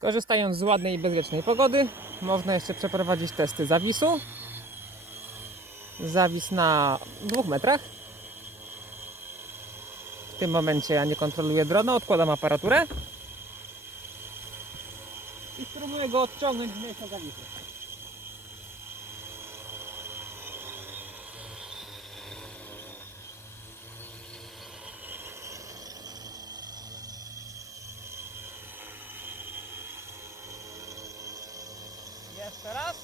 Korzystając z ładnej i bezpiecznej pogody, można jeszcze przeprowadzić testy zawisu. Zawis na 2 metrach. W tym momencie ja nie kontroluję drona, odkładam aparaturę i spróbuję go odciągnąć z miejsca zawisu. Jeszcze raz.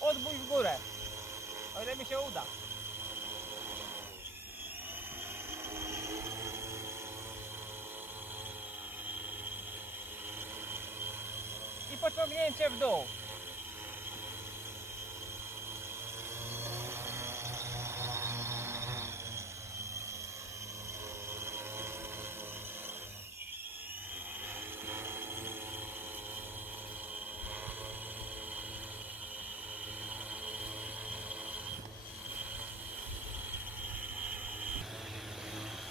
Odbój w górę, o ile mi się uda. I pociągnięcie w dół.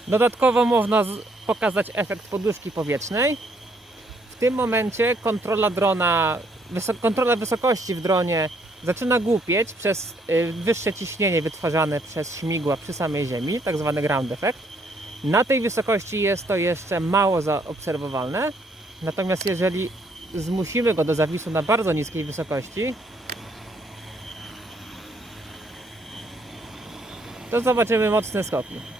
Dodatkowo można pokazać efekt poduszki powietrznej. W tym momencie kontrola drona, kontrola wysokości w dronie zaczyna głupieć przez wyższe ciśnienie wytwarzane przez śmigła przy samej ziemi, tak zwany ground effect. Na tej wysokości jest to jeszcze mało zaobserwowalne, natomiast jeżeli zmusimy go do zawisu na bardzo niskiej wysokości, to zobaczymy mocne skoki.